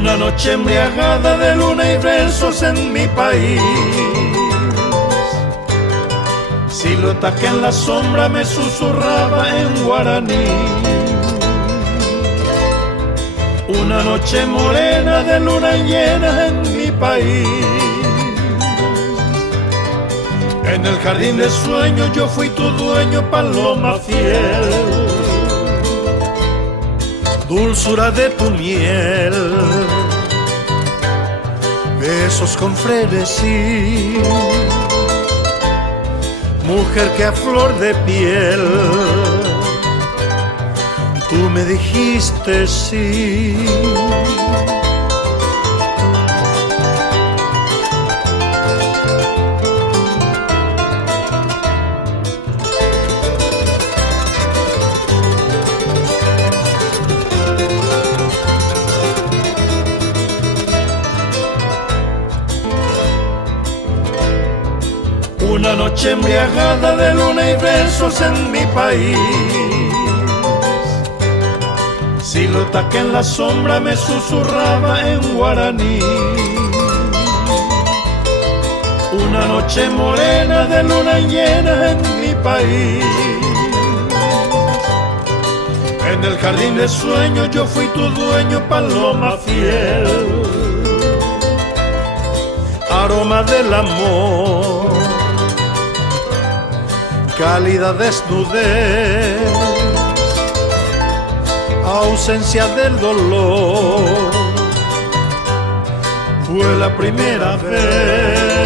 Una noche embriagada de luna y besos en mi país, silueta que en la sombra me susurraba en guaraní. Una noche morena de luna llena en mi país, en el jardín de sueños yo fui tu dueño, paloma fiel. Dulzura de tu miel, besos con frenesí, mujer que a flor de piel, tú me dijiste sí. Una noche embriagada de luna y besos en mi país, silueta que en la sombra me susurraba en guaraní. Una noche morena de luna llena en mi país, en el jardín de sueños yo fui tu dueño, paloma fiel. Aroma del amor, cálida desnudez, ausencia del dolor, fue la primera vez.